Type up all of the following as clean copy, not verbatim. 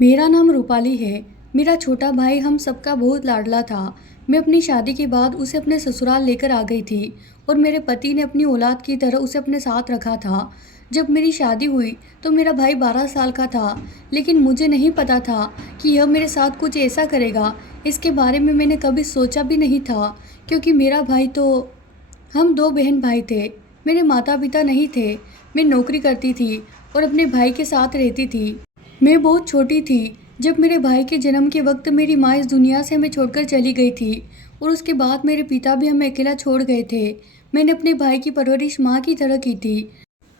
मेरा नाम रूपाली है। मेरा छोटा भाई हम सबका बहुत लाडला था। मैं अपनी शादी के बाद उसे अपने ससुराल लेकर आ गई थी और मेरे पति ने अपनी औलाद की तरह उसे अपने साथ रखा था। जब मेरी शादी हुई तो मेरा भाई 12 साल का था, लेकिन मुझे नहीं पता था कि यह मेरे साथ कुछ ऐसा करेगा। इसके बारे में मैंने कभी सोचा भी नहीं था, क्योंकि मेरा भाई तो हम 2 बहन भाई थे। मेरे माता-पिता नहीं थे। मैं नौकरी करती थी और अपने भाई के साथ रहती थी। मैं बहुत छोटी थी जब मेरे भाई के जन्म के वक्त मेरी माँ इस दुनिया से हमें छोड़कर चली गई थी और उसके बाद मेरे पिता भी हमें अकेला छोड़ गए थे। मैंने अपने भाई की परवरिश माँ की तरह की थी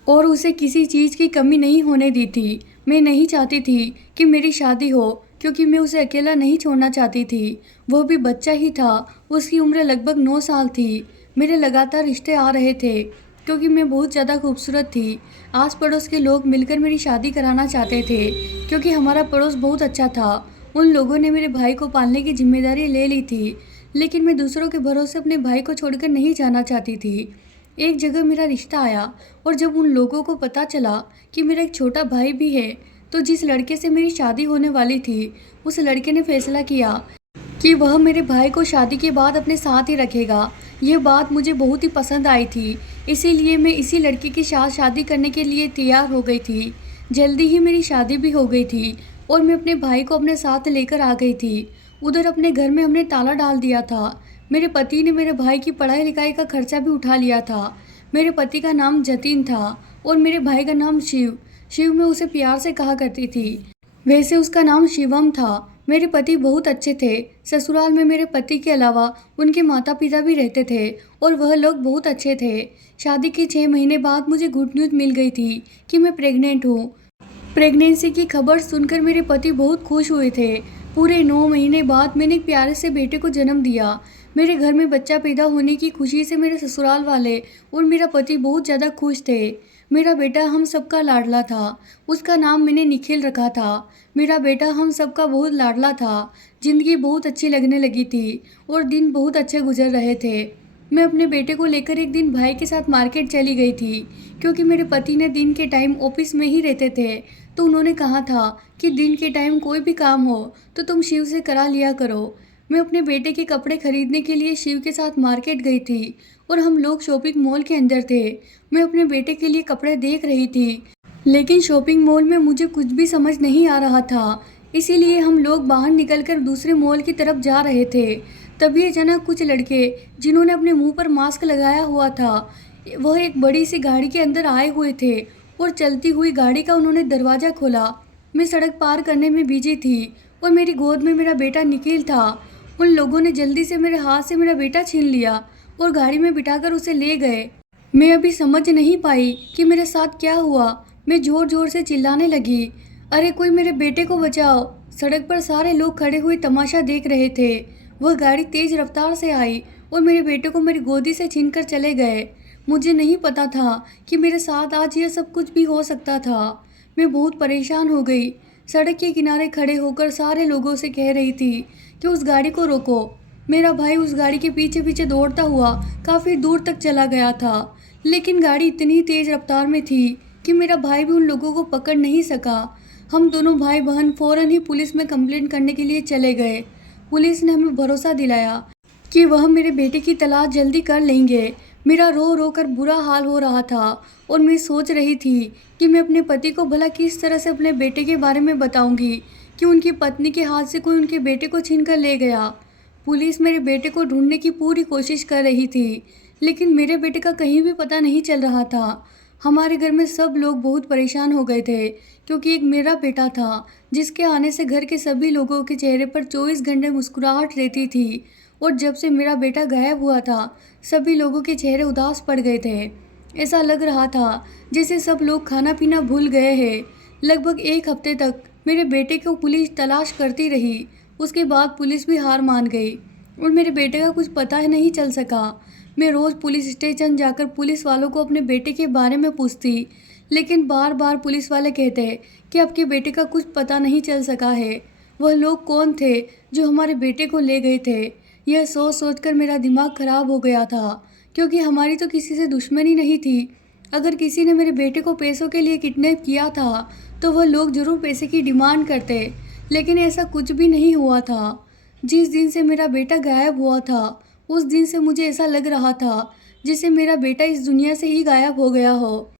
और उसे किसी चीज़ की कमी नहीं होने दी थी। मैं नहीं चाहती थी कि मेरी शादी हो, क्योंकि मैं उसे अकेला नहीं छोड़ना चाहती थी। वह भी बच्चा ही था, उसकी उम्र लगभग 9 साल थी। मेरे लगातार रिश्ते आ रहे थे, क्योंकि मैं बहुत ज़्यादा खूबसूरत थी। आस पड़ोस के लोग मिलकर मेरी शादी कराना चाहते थे, क्योंकि हमारा पड़ोस बहुत अच्छा था। उन लोगों ने मेरे भाई को पालने की जिम्मेदारी ले ली थी, लेकिन मैं दूसरों के भरोसे अपने भाई को छोड़कर नहीं जाना चाहती थी। एक जगह मेरा रिश्ता आया और जब उन लोगों को पता चला कि मेरा एक छोटा भाई भी है, तो जिस लड़के से मेरी शादी होने वाली थी, उस लड़के ने फैसला किया कि वह मेरे भाई को शादी के बाद अपने साथ ही रखेगा। यह बात मुझे बहुत ही पसंद आई थी, इसीलिए मैं इसी लड़के के साथ शादी करने के लिए तैयार हो गई थी। जल्दी ही मेरी शादी भी हो गई थी और मैं अपने भाई को अपने साथ लेकर आ गई थी। उधर अपने घर में हमने ताला डाल दिया था। मेरे पति ने मेरे भाई की पढ़ाई लिखाई का खर्चा भी उठा लिया था। मेरे पति का नाम जतिन था और मेरे भाई का नाम शिव। शिव मैं उसे प्यार से कहा करती थी। वैसे उसका नाम शिवम था। मेरे पति बहुत अच्छे थे। ससुराल में मेरे पति के अलावा उनके माता पिता भी रहते थे और वह लोग बहुत अच्छे थे। शादी के 6 महीने बाद मुझे गुड न्यूज़ मिल गई थी कि मैं प्रेग्नेंट हूँ। प्रेगनेंसी की खबर सुनकर मेरे पति बहुत खुश हुए थे। पूरे 9 महीने बाद मैंने एक प्यारे से बेटे को जन्म दिया। मेरे घर में बच्चा पैदा होने की खुशी से मेरे ससुराल वाले और मेरा पति बहुत ज़्यादा खुश थे। मेरा बेटा हम सबका लाडला था। उसका नाम मैंने निखिल रखा था। मेरा बेटा हम सबका बहुत लाडला था। ज़िंदगी बहुत अच्छी लगने लगी थी और दिन बहुत अच्छे गुजर रहे थे। मैं अपने बेटे को लेकर एक दिन भाई के साथ मार्केट चली गई थी, क्योंकि मेरे पति ने दिन के टाइम ऑफिस में ही रहते थे। तो उन्होंने कहा था कि दिन के टाइम कोई भी काम हो तो तुम शिव से करा लिया करो। मैं अपने बेटे के कपड़े खरीदने के लिए शिव के साथ मार्केट गई थी और हम लोग शॉपिंग मॉल के अंदर थे। मैं अपने बेटे के लिए कपड़े देख रही थी, लेकिन शॉपिंग मॉल में मुझे कुछ भी समझ नहीं आ रहा था। इसीलिए हम लोग बाहर निकलकर दूसरे मॉल की तरफ जा रहे थे। तभी अचानक कुछ लड़के, जिन्होंने अपने मुंह पर मास्क लगाया हुआ था, वह एक बड़ी सी गाड़ी के अंदर आए हुए थे और चलती हुई गाड़ी का उन्होंने दरवाज़ा खोला। मैं सड़क पार करने में बिजी थी और मेरी गोद में मेरा बेटा निखिल था। उन लोगों ने जल्दी से मेरे हाथ से मेरा बेटा छीन लिया और गाड़ी में बिठाकर उसे ले गए। मैं अभी समझ नहीं पाई कि मेरे साथ क्या हुआ। मैं ज़ोर ज़ोर से चिल्लाने लगी, अरे कोई मेरे बेटे को बचाओ। सड़क पर सारे लोग खड़े हुए तमाशा देख रहे थे। वह गाड़ी तेज रफ्तार से आई और मेरे बेटे को मेरी गोदी से छीनकर चले गए। मुझे नहीं पता था कि मेरे साथ आज यह सब कुछ भी हो सकता था। मैं बहुत परेशान हो गई। सड़क के किनारे खड़े होकर सारे लोगों से कह रही थी कि उस गाड़ी को रोको। मेरा भाई उस गाड़ी के पीछे पीछे दौड़ता हुआ काफ़ी दूर तक चला गया था, लेकिन गाड़ी इतनी तेज़ रफ्तार में थी कि मेरा भाई भी उन लोगों को पकड़ नहीं सका। हम दोनों भाई बहन फ़ौरन ही पुलिस में कंप्लेंट करने के लिए चले गए। पुलिस ने हमें भरोसा दिलाया कि वह मेरे बेटे की तलाश जल्दी कर लेंगे। मेरा रो रो कर बुरा हाल हो रहा था और मैं सोच रही थी कि मैं अपने पति को भला किस तरह से अपने बेटे के बारे में बताऊंगी कि उनकी पत्नी के हाथ से कोई उनके बेटे को छीन कर ले गया। पुलिस मेरे बेटे को ढूंढने की पूरी कोशिश कर रही थी, लेकिन मेरे बेटे का कहीं भी पता नहीं चल रहा था। हमारे घर में सब लोग बहुत परेशान हो गए थे, क्योंकि एक मेरा बेटा था जिसके आने से घर के सभी लोगों के चेहरे पर 24 घंटे मुस्कुराहट रहती थी, और जब से मेरा बेटा गायब हुआ था सभी लोगों के चेहरे उदास पड़ गए थे। ऐसा लग रहा था जैसे सब लोग खाना पीना भूल गए हैं। लगभग 1 हफ्ते तक मेरे बेटे को पुलिस तलाश करती रही। उसके बाद पुलिस भी हार मान गई और मेरे बेटे का कुछ पता ही नहीं चल सका। मैं रोज़ पुलिस स्टेशन जाकर पुलिस वालों को अपने बेटे के बारे में पूछती, लेकिन बार बार पुलिस वाले कहते कि आपके बेटे का कुछ पता नहीं चल सका है। वह लोग कौन थे जो हमारे बेटे को ले गए थे? यह सोच सोचकर मेरा दिमाग खराब हो गया था, क्योंकि हमारी तो किसी से दुश्मनी नहीं थी। अगर किसी ने मेरे बेटे को पैसों के लिए किडनैप किया था तो वह लोग ज़रूर पैसे की डिमांड करते। लेकिन ऐसा कुछ भी नहीं हुआ था। जिस दिन से मेरा बेटा गायब हुआ था, उस दिन से मुझे ऐसा लग रहा था जैसे मेरा बेटा इस दुनिया से ही गायब हो गया हो।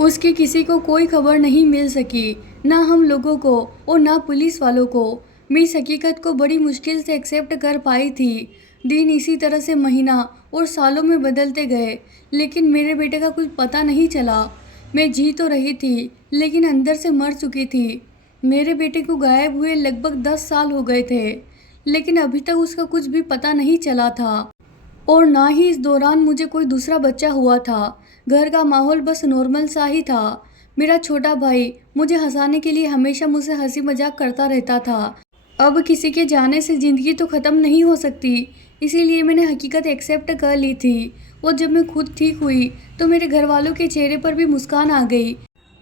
उसकी किसी को कोई खबर नहीं मिल सकी, ना हम लोगों को और ना पुलिस वालों को। मैं इस हकीकत को बड़ी मुश्किल से एक्सेप्ट कर पाई थी। दिन इसी तरह से महीना और सालों में बदलते गए, लेकिन मेरे बेटे का कुछ पता नहीं चला। मैं जी तो रही थी, लेकिन अंदर से मर चुकी थी। मेरे बेटे को गायब हुए लगभग 10 साल हो गए थे, लेकिन अभी तक उसका कुछ भी पता नहीं चला था। और ना ही इस दौरान मुझे कोई दूसरा बच्चा हुआ था। घर का माहौल बस नॉर्मल सा ही था। मेरा छोटा भाई मुझे हंसाने के लिए हमेशा मुझसे हंसी मजाक करता रहता था। अब किसी के जाने से ज़िंदगी तो ख़त्म नहीं हो सकती, इसीलिए मैंने हकीकत एक्सेप्ट कर ली थी। और जब मैं खुद ठीक हुई तो मेरे घर वालों के चेहरे पर भी मुस्कान आ गई,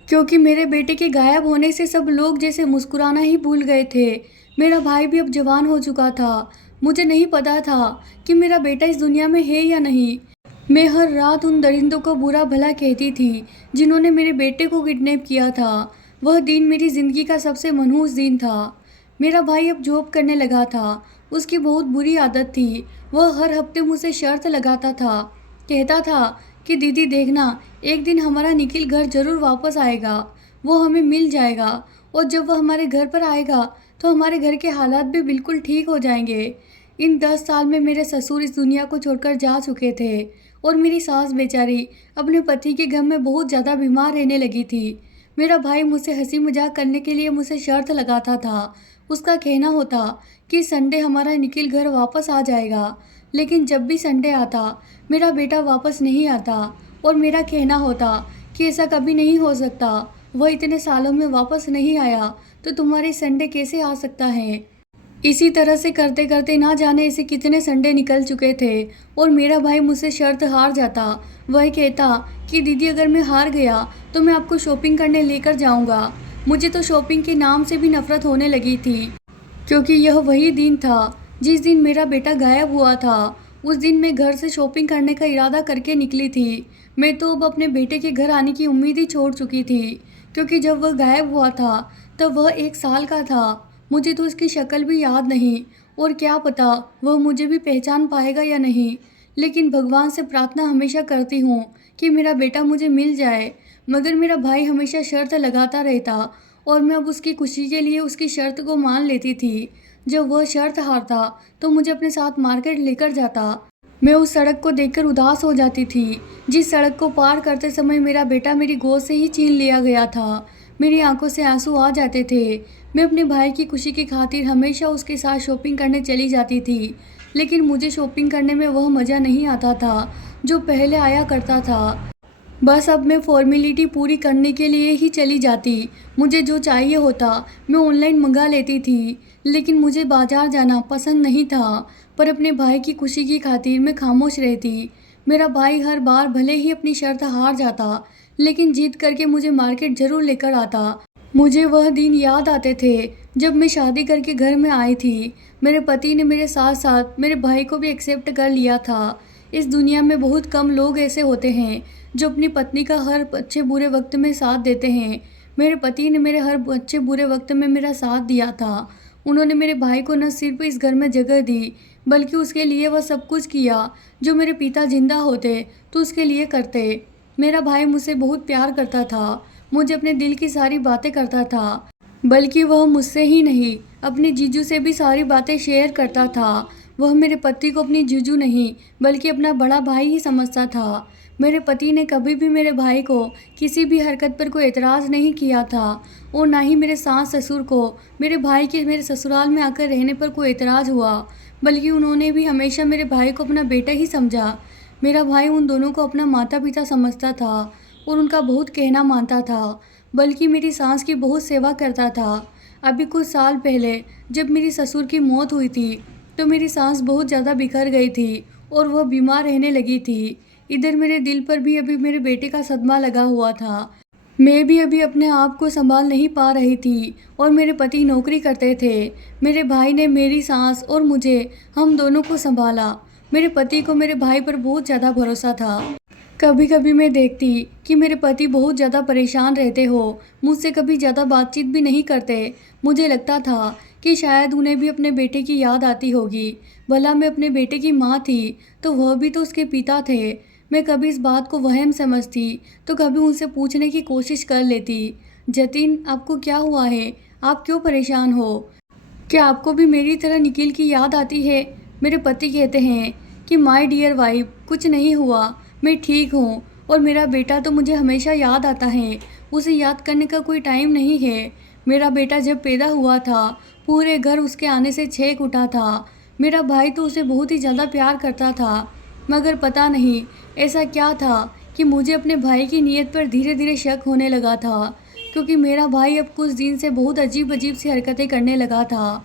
क्योंकि मेरे बेटे के गायब होने से सब लोग जैसे मुस्कुराना ही भूल गए थे। मेरा भाई भी अब जवान हो चुका था। मुझे नहीं पता था कि मेरा बेटा इस दुनिया में है या नहीं। मैं हर रात उन दरिंदों को बुरा भला कहती थी जिन्होंने मेरे बेटे को किडनैप किया था। वह दिन मेरी ज़िंदगी का सबसे मनहूस दिन था। मेरा भाई अब जॉब करने लगा था। उसकी बहुत बुरी आदत थी। वह हर हफ्ते मुझसे शर्त लगाता था। कहता था कि दीदी देखना, एक दिन हमारा निखिल घर ज़रूर वापस आएगा, वो हमें मिल जाएगा। और जब वह हमारे घर पर आएगा तो हमारे घर के हालात भी बिल्कुल ठीक हो जाएंगे। इन 10 साल में मेरे ससुर इस दुनिया को छोड़कर जा चुके थे और मेरी सास बेचारी अपने पति के गम में बहुत ज़्यादा बीमार रहने लगी थी। मेरा भाई मुझसे हंसी मजाक करने के लिए मुझसे शर्त लगाता था। उसका कहना होता कि संडे हमारा निखिल घर वापस आ जाएगा, लेकिन जब भी संडे आता मेरा बेटा वापस नहीं आता। और मेरा कहना होता कि ऐसा कभी नहीं हो सकता, वह इतने सालों में वापस नहीं आया तो तुम्हारी संडे कैसे आ सकता है। इसी तरह से करते करते ना जाने ऐसे कितने संडे निकल चुके थे और मेरा भाई मुझसे शर्त हार जाता। वह कहता कि दीदी अगर मैं हार गया तो मैं आपको शॉपिंग करने लेकर जाऊंगा। मुझे तो शॉपिंग के नाम से भी नफरत होने लगी थी, क्योंकि यह वही दिन था जिस दिन मेरा बेटा गायब हुआ था। उस दिन मैं घर से शॉपिंग करने का इरादा करके निकली थी। मैं तो अब अपने बेटे के घर आने की उम्मीद ही छोड़ चुकी थी, क्योंकि जब वह गायब हुआ था तब वह 1 साल का था। मुझे तो उसकी शक्ल भी याद नहीं, और क्या पता वह मुझे भी पहचान पाएगा या नहीं। लेकिन भगवान से प्रार्थना हमेशा करती हूँ कि मेरा बेटा मुझे मिल जाए। मगर मेरा भाई हमेशा शर्त लगाता रहता और मैं अब उसकी खुशी के लिए उसकी शर्त को मान लेती थी। जब वह शर्त हारता तो मुझे अपने साथ मार्केट लेकर जाता। मैं उस सड़क को देखकर उदास हो जाती थी, जिस सड़क को पार करते समय मेरा बेटा मेरी गोद से ही छीन लिया गया था। मेरी आंखों से आंसू आ जाते थे। मैं अपने भाई की खुशी की खातिर हमेशा उसके साथ शॉपिंग करने चली जाती थी, लेकिन मुझे शॉपिंग करने में वह मज़ा नहीं आता था जो पहले आया करता था। बस अब मैं फॉर्मेलिटी पूरी करने के लिए ही चली जाती। मुझे जो चाहिए होता मैं ऑनलाइन मंगा लेती थी, लेकिन मुझे बाजार जाना पसंद नहीं था। पर अपने भाई की खुशी की खातिर मैं खामोश रहती। मेरा भाई हर बार भले ही अपनी शर्त हार जाता, लेकिन जीत करके मुझे मार्केट ज़रूर लेकर आता। मुझे वह दिन याद आते थे जब मैं शादी करके घर में आई थी। मेरे पति ने मेरे साथ साथ मेरे भाई को भी एक्सेप्ट कर लिया था। इस दुनिया में बहुत कम लोग ऐसे होते हैं जो अपनी पत्नी का हर अच्छे बुरे वक्त में साथ देते हैं। मेरे पति ने मेरे हर अच्छे बुरे वक्त में मेरा साथ दिया था। उन्होंने मेरे भाई को न सिर्फ इस घर में जगह दी, बल्कि उसके लिए वह सब कुछ किया जो मेरे पिता जिंदा होते तो उसके लिए करते। मेरा भाई मुझसे बहुत प्यार करता था, मुझे अपने दिल की सारी बातें करता था। बल्कि वह मुझसे ही नहीं, अपने जीजू से भी सारी बातें शेयर करता था। वह मेरे पति को अपनी जीजू नहीं, बल्कि अपना बड़ा भाई ही समझता था। मेरे पति ने कभी भी मेरे भाई को किसी भी हरकत पर कोई एतराज़ नहीं किया था, और ना ही मेरे सास ससुर को मेरे भाई के मेरे ससुराल में आकर रहने पर कोई एतराज़ हुआ, बल्कि उन्होंने भी हमेशा मेरे भाई को अपना बेटा ही समझा। मेरा भाई उन दोनों को अपना माता पिता समझता था और उनका बहुत कहना मानता था, बल्कि मेरी सास की बहुत सेवा करता था। अभी कुछ साल पहले जब मेरी ससुर की मौत हुई थी तो मेरी सास बहुत ज़्यादा बिखर गई थी और वह बीमार रहने लगी थी। इधर मेरे दिल पर भी अभी मेरे बेटे का सदमा लगा हुआ था। मैं भी अभी अपने आप को संभाल नहीं पा रही थी और मेरे पति नौकरी करते थे। मेरे भाई ने मेरी सास और मुझे, हम दोनों को संभाला। मेरे पति को मेरे भाई पर बहुत ज़्यादा भरोसा था। कभी कभी मैं देखती कि मेरे पति बहुत ज़्यादा परेशान रहते हो, मुझसे कभी ज़्यादा बातचीत भी नहीं करते। मुझे लगता था कि शायद उन्हें भी अपने बेटे की याद आती होगी। भला मैं अपने बेटे की माँ थी तो वह भी तो उसके पिता थे। मैं कभी इस बात को वहम समझती तो कभी उनसे पूछने की कोशिश कर लेती, जतिन आपको क्या हुआ है? आप क्यों परेशान हो? क्या आपको भी मेरी तरह निखिल की याद आती है? मेरे पति कहते हैं कि माय डियर वाइफ, कुछ नहीं हुआ, मैं ठीक हूँ और मेरा बेटा तो मुझे हमेशा याद आता है। उसे याद करने का कोई टाइम नहीं है। मेरा बेटा जब पैदा हुआ था पूरे घर उसके आने से छेक उठा था। मेरा भाई तो उसे बहुत ही ज़्यादा प्यार करता था, मगर पता नहीं ऐसा क्या था कि मुझे अपने भाई की नीयत पर धीरे धीरे शक होने लगा था, क्योंकि मेरा भाई अब कुछ दिन से बहुत अजीब अजीब सी हरकतें करने लगा था।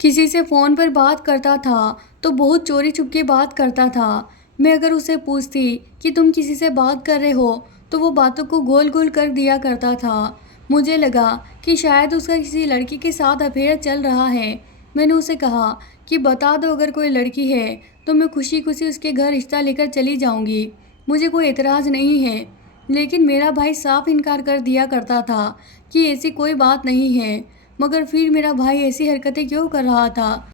किसी से फ़ोन पर बात करता था तो बहुत चोरी छुपके बात करता था। मैं अगर उसे पूछती कि तुम किसी से बात कर रहे हो तो वो बातों को गोल गोल कर दिया करता था। मुझे लगा कि शायद उसका किसी लड़की के साथ अफेयर चल रहा है। मैंने उसे कहा कि बता दो अगर कोई लड़की है तो मैं खुशी खुशी उसके घर रिश्ता लेकर चली जाऊंगी, मुझे कोई एतराज़ नहीं है। लेकिन मेरा भाई साफ इनकार कर दिया करता था कि ऐसी कोई बात नहीं है। मगर फिर मेरा भाई ऐसी हरकतें क्यों कर रहा था?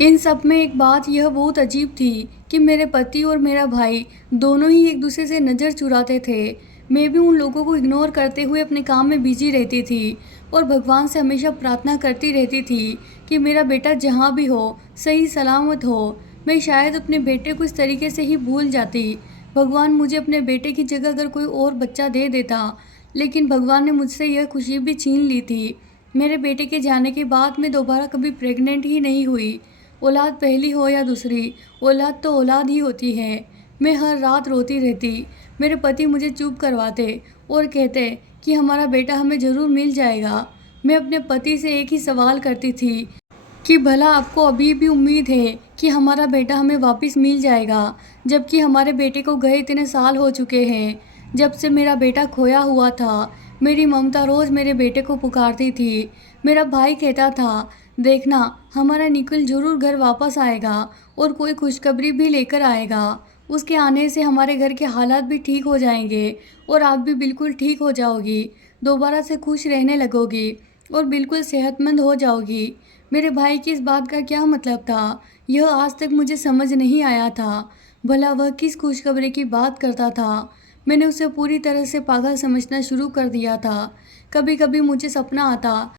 इन सब में एक बात यह बहुत अजीब थी कि मेरे पति और मेरा भाई दोनों ही एक दूसरे से नज़र चुराते थे। मैं भी उन लोगों को इग्नोर करते हुए अपने काम में बिजी रहती थी और भगवान से हमेशा प्रार्थना करती रहती थी कि मेरा बेटा जहाँ भी हो सही सलामत हो। मैं शायद अपने बेटे को इस तरीके से ही भूल जाती। भगवान मुझे अपने बेटे की जगह अगर कोई और बच्चा दे देता, लेकिन भगवान ने मुझसे यह खुशी भी छीन ली थी। मेरे बेटे के जाने के बाद मैं दोबारा कभी प्रेग्नेंट ही नहीं हुई। औलाद पहली हो या दूसरी, औलाद तो औलाद ही होती है। मैं हर रात रोती रहती। मेरे पति मुझे चुप करवाते और कहते कि हमारा बेटा हमें ज़रूर मिल जाएगा। मैं अपने पति से एक ही सवाल करती थी कि भला आपको अभी भी उम्मीद है कि हमारा बेटा हमें वापस मिल जाएगा, जबकि हमारे बेटे को गए इतने साल हो चुके हैं। जब से मेरा बेटा खोया हुआ था मेरी ममता रोज़ मेरे बेटे को पुकारती थी। मेरा भाई कहता था देखना हमारा निखिल जरूर घर वापस आएगा और कोई खुशखबरी भी लेकर आएगा। उसके आने से हमारे घर के हालात भी ठीक हो जाएंगे और आप भी बिल्कुल ठीक हो जाओगी, दोबारा से खुश रहने लगोगी और बिल्कुल सेहतमंद हो जाओगी। मेरे भाई की इस बात का क्या मतलब था, यह आज तक मुझे समझ नहीं आया था। भला वह किस खुशखबरी की बात करता था? मैंने उसे पूरी तरह से पागल समझना शुरू कर दिया था। कभी कभी मुझे सपना आता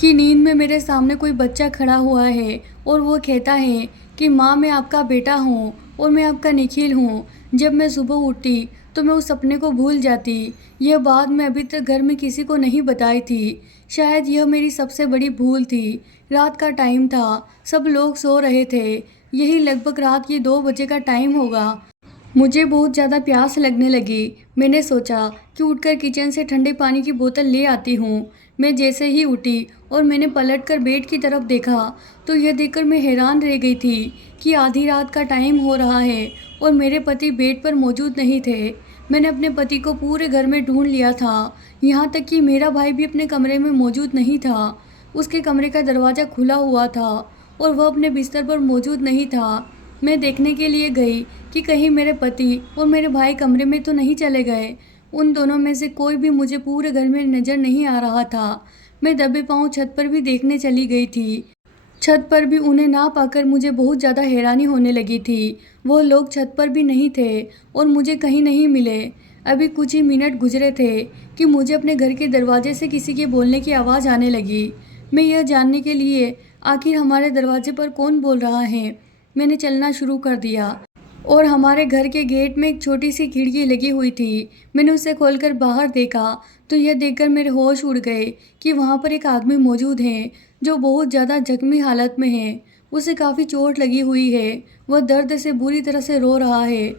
कि नींद में मेरे सामने कोई बच्चा खड़ा हुआ है और वो कहता है कि माँ मैं आपका बेटा हूँ और मैं आपका निखिल हूँ। जब मैं सुबह उठती तो मैं उस सपने को भूल जाती। यह बात मैं अभी तक घर में किसी को नहीं बताई थी। शायद यह मेरी सबसे बड़ी भूल थी। रात का टाइम था, सब लोग सो रहे थे। यही लगभग रात के 2 बजे का टाइम होगा। मुझे बहुत ज़्यादा प्यास लगने लगी। मैंने सोचा कि उठकर किचन से ठंडे पानी की बोतल ले आती हूँ। मैं जैसे ही उठी और मैंने पलटकर बेड की तरफ देखा तो यह देखकर मैं हैरान रह गई थी कि आधी रात का टाइम हो रहा है और मेरे पति बेड पर मौजूद नहीं थे। मैंने अपने पति को पूरे घर में ढूंढ लिया था, यहाँ तक कि मेरा भाई भी अपने कमरे में मौजूद नहीं था। उसके कमरे का दरवाज़ा खुला हुआ था और वह अपने बिस्तर पर मौजूद नहीं था। मैं देखने के लिए गई कि कहीं मेरे पति और मेरे भाई कमरे में तो नहीं चले गए। उन दोनों में से कोई भी मुझे पूरे घर में नज़र नहीं आ रहा था। मैं दबे पाँव छत पर भी देखने चली गई थी। छत पर भी उन्हें ना पाकर मुझे बहुत ज़्यादा हैरानी होने लगी थी। वो लोग छत पर भी नहीं थे और मुझे कहीं नहीं मिले। अभी कुछ ही मिनट गुजरे थे कि मुझे अपने घर के दरवाजे से किसी के बोलने की आवाज़ आने लगी। मैं यह जानने के लिए आखिर हमारे दरवाजे पर कौन बोल रहा है, मैंने चलना शुरू कर दिया और हमारे घर के गेट में एक छोटी सी खिड़की लगी हुई थी। मैंने उसे खोलकर बाहर देखा तो यह देखकर मेरे होश उड़ गए कि वहाँ पर एक आदमी मौजूद है जो बहुत ज़्यादा जख्मी हालत में है। उसे काफ़ी चोट लगी हुई है, वह दर्द से बुरी तरह से रो रहा है।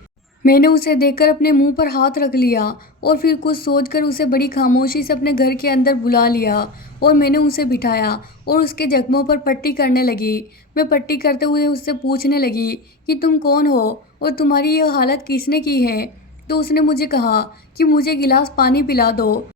मैंने उसे देखकर अपने मुंह पर हाथ रख लिया और फिर कुछ सोचकर उसे बड़ी खामोशी से अपने घर के अंदर बुला लिया और मैंने उसे बिठाया और उसके जख्मों पर पट्टी करने लगी। मैं पट्टी करते हुए उससे पूछने लगी कि तुम कौन हो और तुम्हारी यह हालत किसने की है? तो उसने मुझे कहा कि मुझे गिलास पानी पिला दो।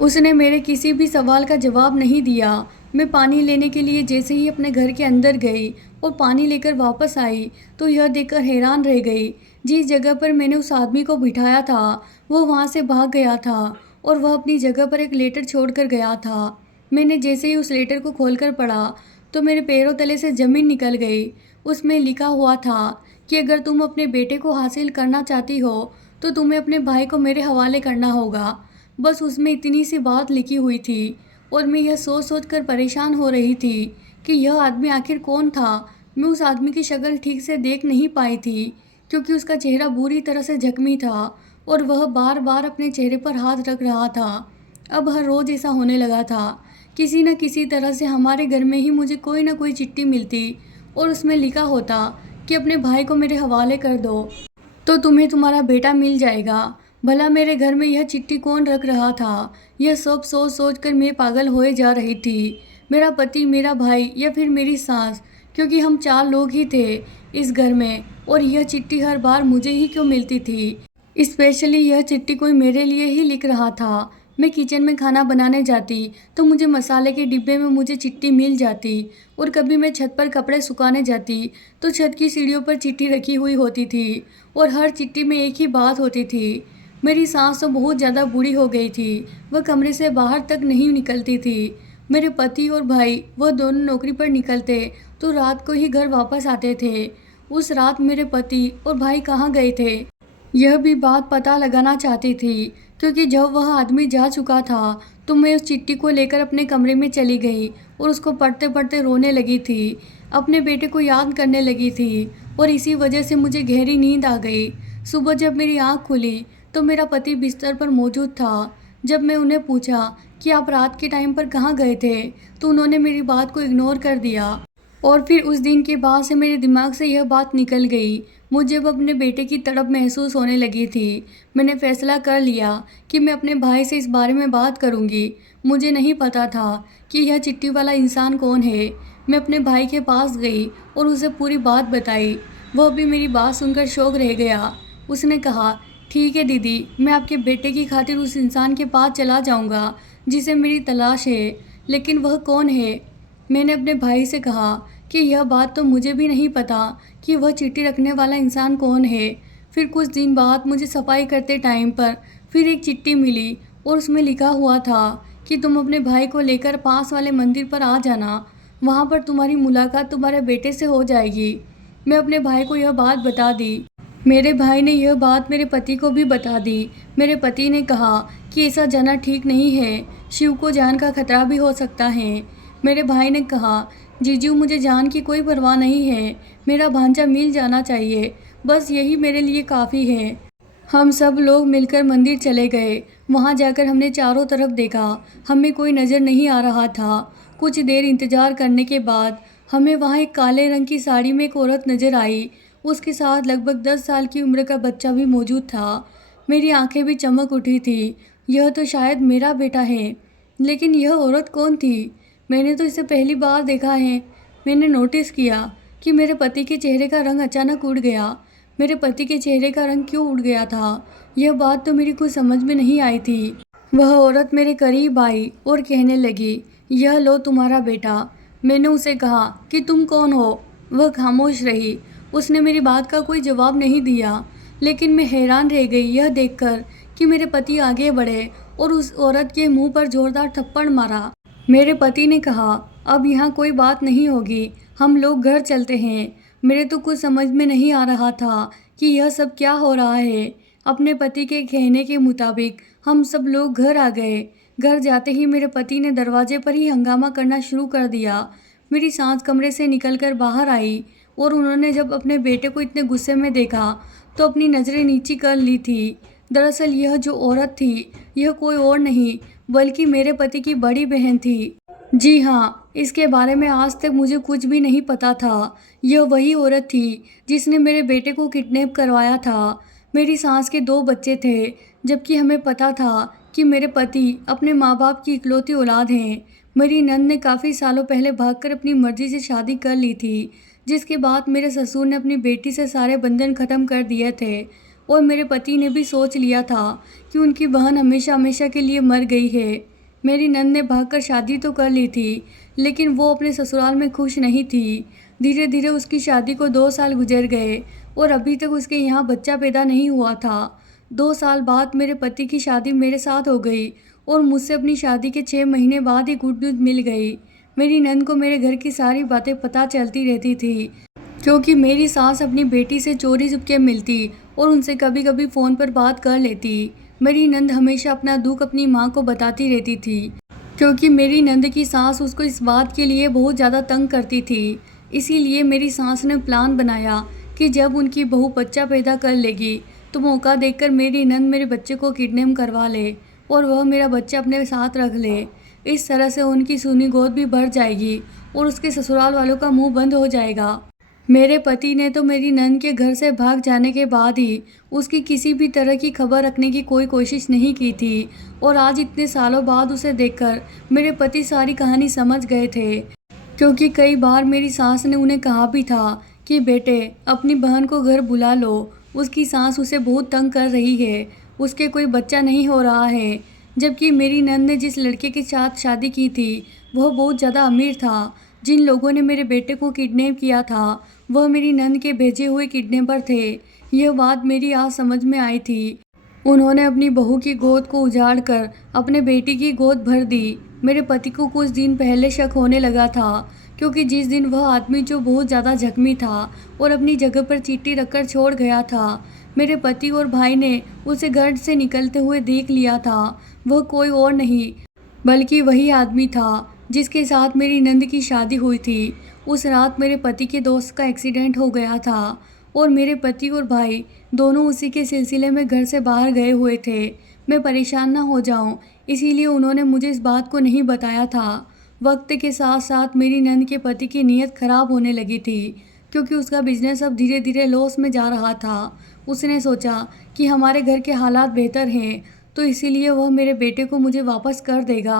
उसने मेरे किसी भी सवाल का जवाब नहीं दिया। मैं पानी लेने के लिए जैसे ही अपने घर के अंदर गई और पानी लेकर वापस आई तो यह देखकर हैरान रह गई, जिस जगह पर मैंने उस आदमी को बिठाया था वो वहाँ से भाग गया था और वह अपनी जगह पर एक लेटर छोड़कर गया था। मैंने जैसे ही उस लेटर को खोलकर पढ़ा तो मेरे पैरों तले से ज़मीन निकल गई। उसमें लिखा हुआ था कि अगर तुम अपने बेटे को हासिल करना चाहती हो तो तुम्हें अपने भाई को मेरे हवाले करना होगा। बस उसमें इतनी सी बात लिखी हुई थी और मैं यह सोच सोच कर परेशान हो रही थी कि यह आदमी आखिर कौन था। मैं उस आदमी की शक्ल ठीक से देख नहीं पाई थी क्योंकि उसका चेहरा बुरी तरह से जख्मी था और वह बार बार अपने चेहरे पर हाथ रख रहा था। अब हर रोज़ ऐसा होने लगा था। किसी न किसी तरह से हमारे घर में ही मुझे कोई ना कोई चिट्ठी मिलती और उसमें लिखा होता कि अपने भाई को मेरे हवाले कर दो तो तुम्हें तुम्हारा बेटा मिल जाएगा। भला मेरे घर में यह चिट्ठी कौन रख रहा था? यह सब सोच सोच कर मैं पागल होए जा रही थी। मेरा पति, मेरा भाई या फिर मेरी सास, क्योंकि हम 4 लोग ही थे इस घर में और यह चिट्ठी हर बार मुझे ही क्यों मिलती थी? स्पेशली यह चिट्ठी कोई मेरे लिए ही लिख रहा था। मैं किचन में खाना बनाने जाती तो मुझे मसाले के डिब्बे में मुझे चिट्ठी मिल जाती और कभी मैं छत पर कपड़े सुखाने जाती तो छत की सीढ़ियों पर चिट्ठी रखी हुई होती थी और हर चिट्ठी में एक ही बात होती थी। मेरी सास तो बहुत ज़्यादा बुरी हो गई थी। वह कमरे से बाहर तक नहीं निकलती थी। मेरे पति और भाई वह दोनों नौकरी पर निकलते तो रात को ही घर वापस आते थे। उस रात मेरे पति और भाई कहाँ गए थे यह भी बात पता लगाना चाहती थी क्योंकि जब वह आदमी जा चुका था तो मैं उस चिट्ठी को लेकर अपने कमरे में चली गई और उसको पढ़ते पढ़ते रोने लगी थी। अपने बेटे को याद करने लगी थी और इसी वजह से मुझे गहरी नींद आ गई। सुबह जब मेरी आँख खुली तो मेरा पति बिस्तर पर मौजूद था। जब मैं उन्हें पूछा कि आप रात के टाइम पर कहाँ गए थे तो उन्होंने मेरी बात को इग्नोर कर दिया और फिर उस दिन के बाद से मेरे दिमाग से यह बात निकल गई। मुझे अब अपने बेटे की तड़प महसूस होने लगी थी। मैंने फैसला कर लिया कि मैं अपने भाई से इस बारे में बात करूंगी। मुझे नहीं पता था कि यह चिट्ठी वाला इंसान कौन है। मैं अपने भाई के पास गई और उसे पूरी बात बताई। वह भी मेरी बात सुनकर शौक रह गया। उसने कहा, ठीक है दीदी, मैं आपके बेटे की खातिर उस इंसान के पास चला जाऊंगा जिसे मेरी तलाश है, लेकिन वह कौन है? मैंने अपने भाई से कहा कि यह बात तो मुझे भी नहीं पता कि वह चिट्ठी रखने वाला इंसान कौन है। फिर कुछ दिन बाद मुझे सफाई करते टाइम पर फिर एक चिट्ठी मिली और उसमें लिखा हुआ था कि तुम अपने भाई को लेकर पास वाले मंदिर पर आ जाना, वहाँ पर तुम्हारी मुलाकात तुम्हारे बेटे से हो जाएगी। मैं अपने भाई को यह बात बता दी। मेरे भाई ने यह बात मेरे पति को भी बता दी। मेरे पति ने कहा कि ऐसा जाना ठीक नहीं है, शिव को जान का खतरा भी हो सकता है। मेरे भाई ने कहा, जीजू मुझे जान की कोई परवाह नहीं है, मेरा भांजा मिल जाना चाहिए, बस यही मेरे लिए काफ़ी है। हम सब लोग मिलकर मंदिर चले गए। वहां जाकर हमने चारों तरफ देखा, हमें कोई नज़र नहीं आ रहा था। कुछ देर इंतज़ार करने के बाद हमें वहां एक काले रंग की साड़ी में एक औरत नज़र आई। उसके साथ लगभग 10 साल की उम्र का बच्चा भी मौजूद था। मेरी आंखें भी चमक उठी थी। यह तो शायद मेरा बेटा है, लेकिन यह औरत कौन थी? मैंने तो इसे पहली बार देखा है। मैंने नोटिस किया कि मेरे पति के चेहरे का रंग अचानक उड़ गया। मेरे पति के चेहरे का रंग क्यों उड़ गया था, यह बात तो मेरी कुछ समझ में नहीं आई थी। वह औरत मेरे करीब आई और कहने लगी, यह लो तुम्हारा बेटा। मैंने उसे कहा कि तुम कौन हो? वह खामोश रही। उसने मेरी बात का कोई जवाब नहीं दिया, लेकिन मैं हैरान रह गई यह देखकर कि मेरे पति आगे बढ़े और उस औरत के मुंह पर जोरदार थप्पड़ मारा। मेरे पति ने कहा, अब यहाँ कोई बात नहीं होगी, हम लोग घर चलते हैं। मेरे तो कुछ समझ में नहीं आ रहा था कि यह सब क्या हो रहा है। अपने पति के कहने के मुताबिक हम सब लोग घर आ गए। घर जाते ही मेरे पति ने दरवाजे पर ही हंगामा करना शुरू कर दिया। मेरी सास कमरे से निकलकर बाहर आई और उन्होंने जब अपने बेटे को इतने गुस्से में देखा तो अपनी नज़रें नीची कर ली थी। दरअसल यह जो औरत थी यह कोई और नहीं बल्कि मेरे पति की बड़ी बहन थी। जी हाँ, इसके बारे में आज तक मुझे कुछ भी नहीं पता था। यह वही औरत थी जिसने मेरे बेटे को किडनैप करवाया था। मेरी सास के 2 बच्चे थे, जबकि हमें पता था कि मेरे पति अपने माँ बाप की इकलौती औलाद हैं। मेरी नंद ने काफ़ी सालों पहले भागकर अपनी मर्जी से शादी कर ली थी, जिसके बाद मेरे ससुर ने अपनी बेटी से सारे बंधन ख़त्म कर दिए थे और मेरे पति ने भी सोच लिया था कि उनकी बहन हमेशा हमेशा के लिए मर गई है। मेरी नंद ने भागकर शादी तो कर ली थी, लेकिन वो अपने ससुराल में खुश नहीं थी। धीरे धीरे उसकी शादी को 2 साल गुजर गए और अभी तक उसके यहाँ बच्चा पैदा नहीं हुआ था। 2 साल बाद मेरे पति की शादी मेरे साथ हो गई और मुझसे अपनी शादी के 6 महीने बाद ही गुड न्यूज़ मिल गई। मेरी नंद को मेरे घर की सारी बातें पता चलती रहती थी, क्योंकि मेरी सास अपनी बेटी से चोरी छुपके मिलती और उनसे कभी कभी फ़ोन पर बात कर लेती। मेरी नंद हमेशा अपना दुख अपनी माँ को बताती रहती थी, क्योंकि मेरी नंद की सास उसको इस बात के लिए बहुत ज़्यादा तंग करती थी। इसीलिए मेरी सास ने प्लान बनाया कि जब उनकी बहू बच्चा पैदा कर लेगी तो मौका देखकर मेरी नंद मेरे बच्चे को किडनैप करवा ले और वह मेरा बच्चा अपने साथ रख ले। इस तरह से उनकी सूनी गोद भी भर जाएगी और उसके ससुराल वालों का मुंह बंद हो जाएगा। मेरे पति ने तो मेरी नंद के घर से भाग जाने के बाद ही उसकी किसी भी तरह की खबर रखने की कोई कोशिश नहीं की थी, और आज इतने सालों बाद उसे देखकर मेरे पति सारी कहानी समझ गए थे, क्योंकि कई बार मेरी सास ने उन्हें कहा भी था कि बेटे अपनी बहन को घर बुला लो, उसकी सास उसे बहुत तंग कर रही है, उसके कोई बच्चा नहीं हो रहा है। जबकि मेरी नंद ने जिस लड़के के साथ शादी की थी वह बहुत ज़्यादा अमीर था। जिन लोगों ने मेरे बेटे को किडनैप किया था वह मेरी नंद के भेजे हुए किडनैपर थे। यह बात मेरी आज समझ में आई थी। उन्होंने अपनी बहू की गोद को उजाड़ कर अपने बेटी की गोद भर दी। मेरे पति को कुछ दिन पहले शक होने लगा था, क्योंकि जिस दिन वह आदमी जो बहुत ज़्यादा जख्मी था और अपनी जगह पर चीटी रखकर छोड़ गया था, मेरे पति और भाई ने उसे घर से निकलते हुए देख लिया था। वह कोई और नहीं बल्कि वही आदमी था जिसके साथ मेरी नंद की शादी हुई थी। उस रात मेरे पति के दोस्त का एक्सीडेंट हो गया था और मेरे पति और भाई दोनों उसी के सिलसिले में घर से बाहर गए हुए थे। मैं परेशान ना हो जाऊं, इसीलिए उन्होंने मुझे इस बात को नहीं बताया था। वक्त के साथ साथ मेरी नंद के पति की नीयत खराब होने लगी थी, क्योंकि उसका बिजनेस अब धीरे धीरे लॉस में जा रहा था। उसने सोचा कि हमारे घर के हालात बेहतर हैं, तो इसीलिए वह मेरे बेटे को मुझे वापस कर देगा।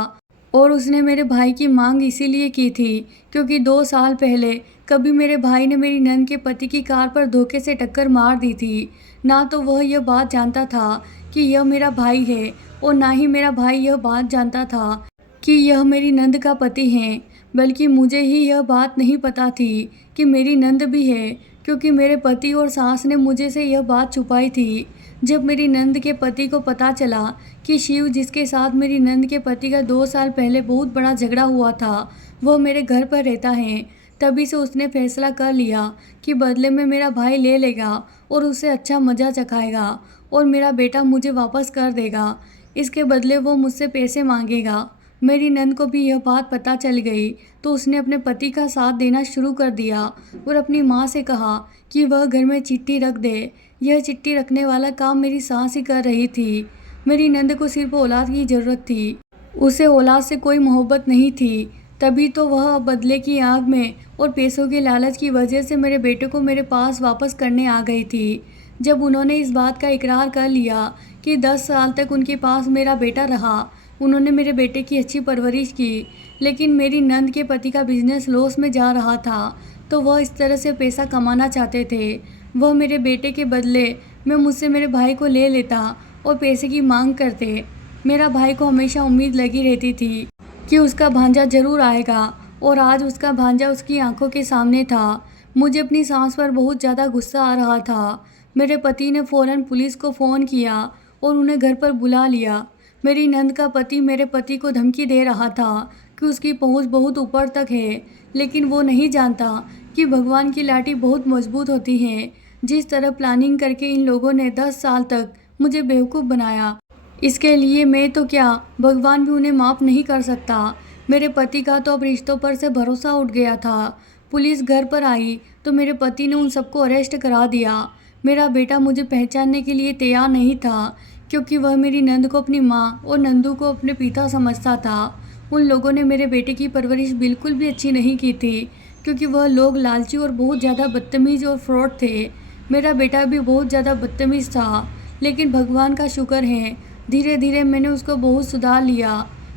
और उसने मेरे भाई की मांग इसीलिए की थी क्योंकि 2 साल पहले कभी मेरे भाई ने मेरी नंद के पति की कार पर धोखे से टक्कर मार दी थी। ना तो वह यह बात जानता था कि यह मेरा भाई है, और ना ही मेरा भाई यह बात जानता था कि यह मेरी नंद का पति है। बल्कि मुझे ही यह बात नहीं पता थी कि मेरी नंद भी है, क्योंकि मेरे पति और सास ने मुझे से यह बात छुपाई थी। जब मेरी नंद के पति को पता चला कि शिव, जिसके साथ मेरी नंद के पति का 2 साल पहले बहुत बड़ा झगड़ा हुआ था, वह मेरे घर पर रहता है, तभी से उसने फैसला कर लिया कि बदले में मेरा भाई ले लेगा और उसे अच्छा मज़ा चखाएगा और मेरा बेटा मुझे वापस कर देगा। इसके बदले वो मुझसे पैसे मांगेगा। मेरी नंद को भी यह बात पता चल गई, तो उसने अपने पति का साथ देना शुरू कर दिया और अपनी माँ से कहा कि वह घर में चिट्ठी रख दे। यह चिट्ठी रखने वाला काम मेरी सास ही कर रही थी। मेरी नंद को सिर्फ औलाद की ज़रूरत थी, उसे औलाद से कोई मोहब्बत नहीं थी। तभी तो वह बदले की आग में और पैसों के लालच की वजह से मेरे बेटे को मेरे पास वापस करने आ गई थी। जब उन्होंने इस बात का इकरार कर लिया कि 10 साल तक उनके पास मेरा बेटा रहा, उन्होंने मेरे बेटे की अच्छी परवरिश की, लेकिन मेरी नंद के पति का बिजनेस लॉस में जा रहा था, तो वह इस तरह से पैसा कमाना चाहते थे। वह मेरे बेटे के बदले में मुझसे मेरे भाई को ले लेता और पैसे की मांग करते। मेरा भाई को हमेशा उम्मीद लगी रहती थी कि उसका भांजा जरूर आएगा, और आज उसका भांजा उसकी आंखों के सामने था। मुझे अपनी सास पर बहुत ज़्यादा गुस्सा आ रहा था। मेरे पति ने फ़ौरन पुलिस को फ़ोन किया और उन्हें घर पर बुला लिया। मेरी नंद का पति मेरे पति को धमकी दे रहा था कि उसकी पहुंच बहुत ऊपर तक है, लेकिन वो नहीं जानता कि भगवान की लाठी बहुत मजबूत होती है। जिस तरह प्लानिंग करके इन लोगों ने 10 साल तक मुझे बेवकूफ़ बनाया, इसके लिए मैं तो क्या, भगवान भी उन्हें माफ़ नहीं कर सकता। मेरे पति का तो अब रिश्तों पर से भरोसा उठ गया था। पुलिस घर पर आई तो मेरे पति ने उन सबको अरेस्ट करा दिया। मेरा बेटा मुझे पहचानने के लिए तैयार नहीं था, क्योंकि वह मेरी नंद को अपनी माँ और नंदू को अपने पिता समझता था। उन लोगों ने मेरे बेटे की परवरिश बिल्कुल भी अच्छी नहीं की थी, क्योंकि वह लोग लालची और बहुत ज़्यादा बदतमीज़ और फ्रॉड थे। मेरा बेटा भी बहुत ज़्यादा बदतमीज़ था, लेकिन भगवान का शुक्र है धीरे धीरे मैंने उसको बहुत सुधार लिया।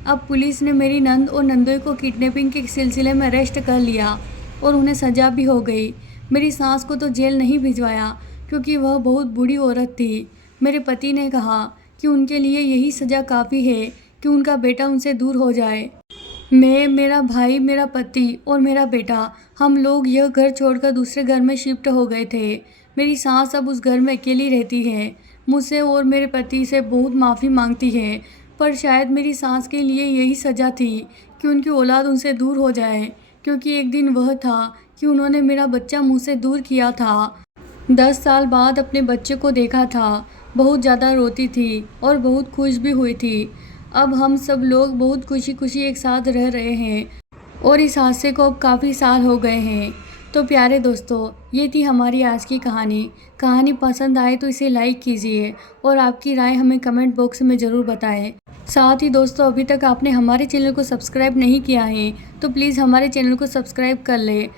अब पुलिस ने मेरी नंद और नंदोई को किडनैपिंग के सिलसिले में अरेस्ट कर लिया और उन्हें सज़ा भी हो गई। मेरी सास को तो जेल नहीं भिजवाया, क्योंकि वह बहुत बुरी औरत थी। मेरे पति ने कहा कि उनके लिए यही सज़ा काफ़ी है कि उनका बेटा उनसे दूर हो जाए। मैं, मेरा भाई, मेरा पति और मेरा बेटा, हम लोग यह घर छोड़कर दूसरे घर में शिफ्ट हो गए थे। मेरी सास अब उस घर में अकेली रहती है, मुझसे और मेरे पति से बहुत माफ़ी मांगती है, पर शायद मेरी सास के लिए यही सज़ा थी कि उनकी औलाद उनसे दूर हो जाए, क्योंकि एक दिन वह था कि उन्होंने मेरा बच्चा मुँह से दूर किया था। 10 साल बाद अपने बच्चे को देखा था, बहुत ज़्यादा रोती थी और बहुत खुश भी हुई थी। अब हम सब लोग बहुत खुशी-खुशी एक साथ रह रहे हैं और इस हादसे को अब काफ़ी साल हो गए हैं। तो प्यारे दोस्तों, ये थी हमारी आज की कहानी। कहानी पसंद आए तो इसे लाइक कीजिए और आपकी राय हमें कमेंट बॉक्स में ज़रूर बताएं। साथ ही दोस्तों, अभी तक आपने हमारे चैनल को सब्सक्राइब नहीं किया है तो प्लीज़ हमारे चैनल को सब्सक्राइब कर लें।